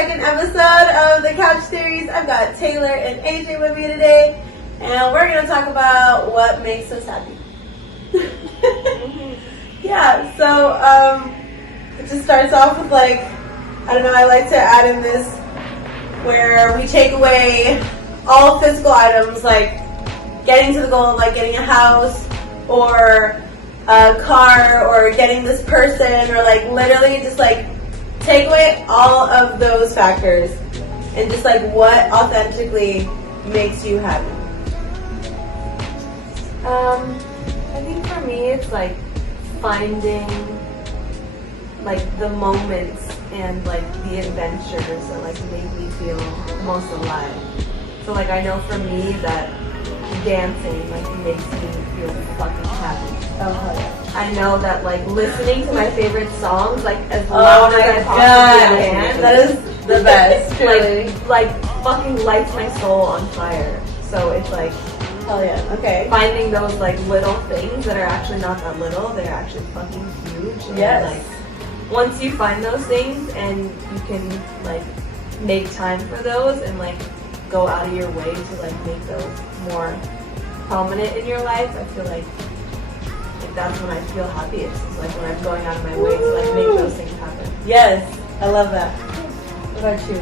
second episode of the Couch Series. I've got Taylor and AJ with me today, and we're going to talk about what makes us happy. Yeah, so it just starts off with I like to add in this where we take away all physical items, like getting to the goal of getting a house or a car or getting this person, or literally just take away all of those factors and just what authentically makes you happy. I think for me it's finding the moments and the adventures that make me feel most alive. So I know for me that dancing makes me feel fucking happy. Oh yeah. I know that listening to my favorite songs as loud as I possibly can. That is the best. Truly. Fucking lights my soul on fire. So it's hell yeah. Okay. finding those little things that are actually not that little, they're actually fucking huge. And Yes. once you find those things and you can make time for those and go out of your way to make those more prominent in your life, I feel that's when I feel happiest. It's when I'm going out of my way to make those things happen. Yes, I love that. What about you?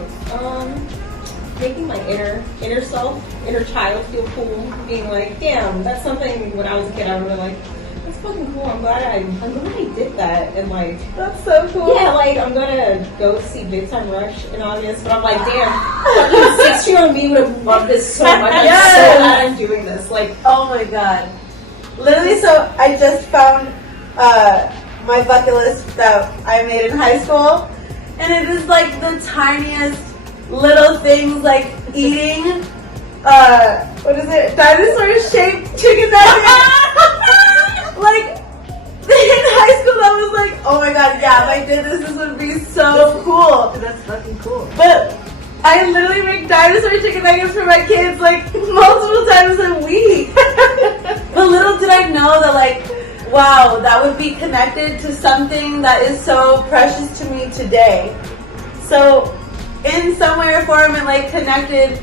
Making my inner self, inner child feel cool. Being damn, that's something when I was a kid I really that's fucking cool. I'm glad I did that. And That's so cool. yeah, I'm gonna go see Big Time Rush in August, but I'm damn, fucking 6-year-old me would have loved this so much. I'm Yes. so glad I'm doing this. Oh my god. Literally, so I just found my bucket list that I made in high school, and it is the tiniest little things, eating what is it? Dinosaur-shaped chicken nuggets. In high school, I was oh my god, yeah, if I did this would be so cool. That's fucking cool. But I literally make dinosaur chicken nuggets for my kids multiple times a week. But little did I know that wow, that would be connected to something that is so precious to me today. So in some way or form it connected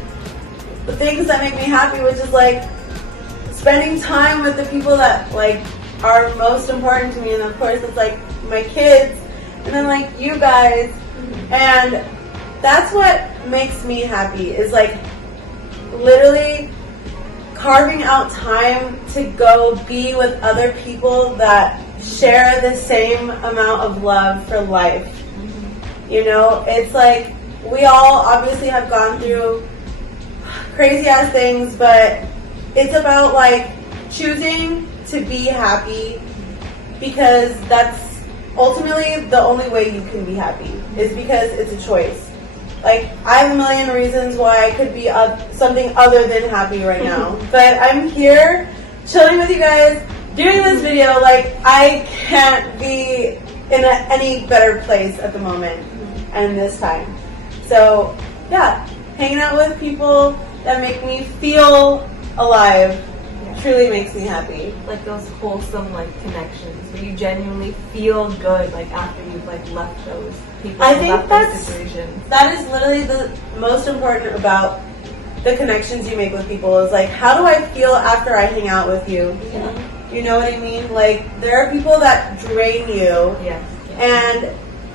the things that make me happy, which is spending time with the people that are most important to me, and of course it's my kids, and then you guys, and that's what makes me happy is literally carving out time to go be with other people that share the same amount of love for life. You know, it's we all obviously have gone through crazy ass things, but it's about choosing to be happy, because that's ultimately the only way you can be happy, is because it's a choice. I have a million reasons why I could be something other than happy right now, but I'm here chilling with you guys doing this video. I can't be in any better place at the moment and this time. So yeah, hanging out with people that make me feel alive truly makes me happy. Those wholesome connections where you genuinely feel good after you've left those people. I think those situations. that is literally the most important about the connections you make with people is how do I feel after I hang out with you? Yeah. You know what I mean? There are people that drain you, Yeah. and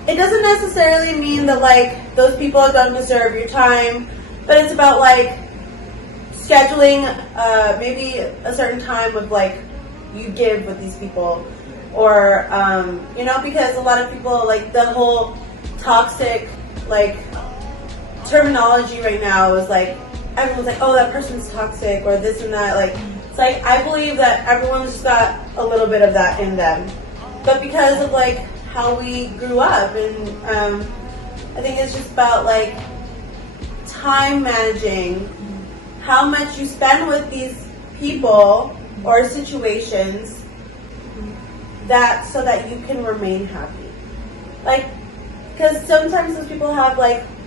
it doesn't necessarily mean that those people don't deserve your time, but it's about scheduling maybe a certain time of you give with these people, or because a lot of people the whole toxic terminology right now is everyone's oh, that person's toxic or this and that. It's I believe that everyone's just got a little bit of that in them, but because of how we grew up, and I think it's just about time managing how much you spend with these people or situations, that so that you can remain happy. Because sometimes those people have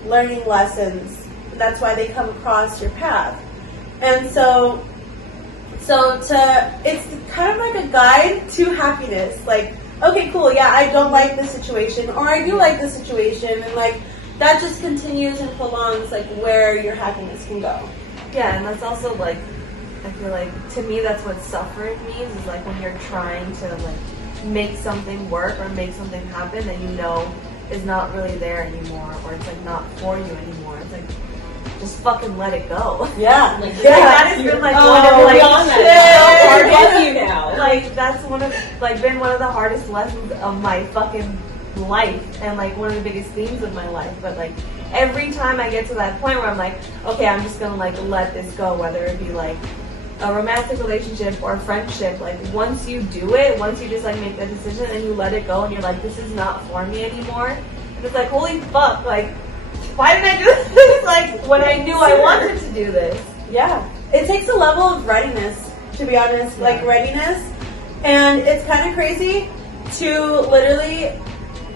learning lessons. That's why they come across your path. And so it's kind of a guide to happiness. Okay, cool, yeah, I don't like this situation, or I do like this situation, and that just continues and prolongs like where your happiness can go. Yeah, and that's also like, I feel like to me that's what suffering means, is like when you're trying to like make something work or make something happen that you know is not really there anymore, or it's like not for you anymore. It's like, just fucking let it go. Yeah. Like, Like, that has been like one of we're like beyond shit. that. How hard with you now? like that's one of like been one of the hardest lessons of my fucking life, and like one of the biggest themes of my life. But like every time I get to that point where I'm like, okay, I'm just gonna like let this go, whether it be like a romantic relationship or a friendship, like once you do it, once you just like make the decision and you let it go and you're like, this is not for me anymore, and it's like, holy fuck, like why didn't I do this like when I knew I wanted to do this? Yeah. It takes a level of readiness, to be honest, like readiness. And it's kind of crazy to literally,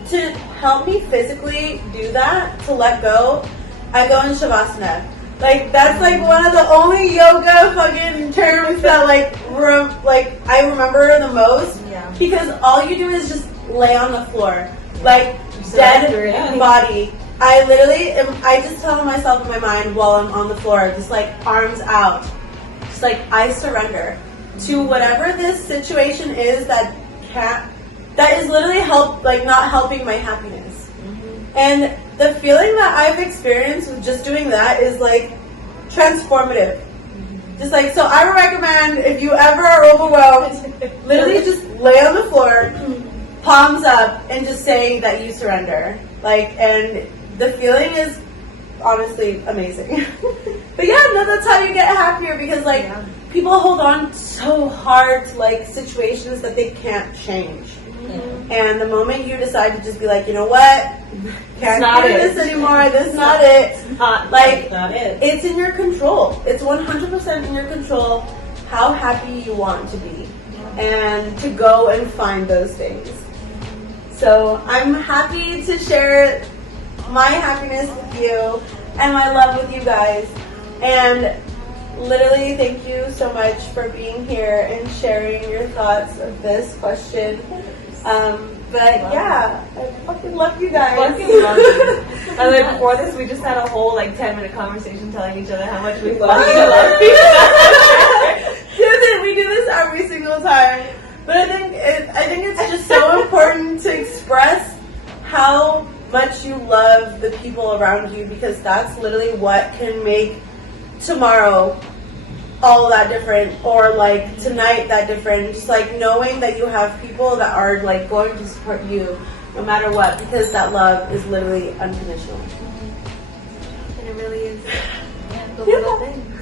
to help me physically do that, to let go, I go in Shavasana. Like, that's like one of the only yoga fucking terms that like I remember the most. Yeah. Because all you do is just lay on the floor. Like, Surrender it. dead body. I literally I just tell myself in my mind while I'm on the floor, just like arms out, just like I surrender to whatever this situation is that is literally not helping my happiness. And the feeling that I've experienced with just doing that is like transformative. Just like, so I would recommend, if you ever are overwhelmed, literally just lay on the floor, palms up, and just say that you surrender. Like, and the feeling is honestly amazing. But yeah, no, that's how you get happier, because like people hold on so hard to like situations that they can't change. And the moment you decide to just be like, you know what, can't do this anymore, this is not it. It's not Like, Not it. it's in your control. It's 100% in your control how happy you want to be and to go and find those things. So I'm happy to share my happiness with you and my love with you guys. And literally, thank you so much for being here and sharing your thoughts of this question. But yeah, I fucking love you guys. Fucking love you. And then before this, we just had a whole like 10-minute conversation telling each other how much we fucking love each other. Dude, we do this every single time. But I think it's just so important to express how much you love the people around you, because that's literally what can make tomorrow all that different, or like tonight that different. Just like knowing that you have people that are like going to support you no matter what, because that love is literally unconditional. And it really is the Yeah. little thing.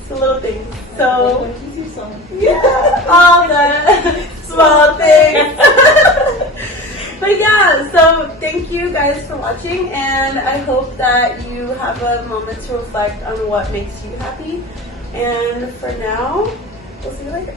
It's a little thing. Like So when you see someone. yeah, all the small things. But yeah, so thank you guys for watching, and I hope that you have a moment to reflect on what makes you happy. And for now, we'll see you later.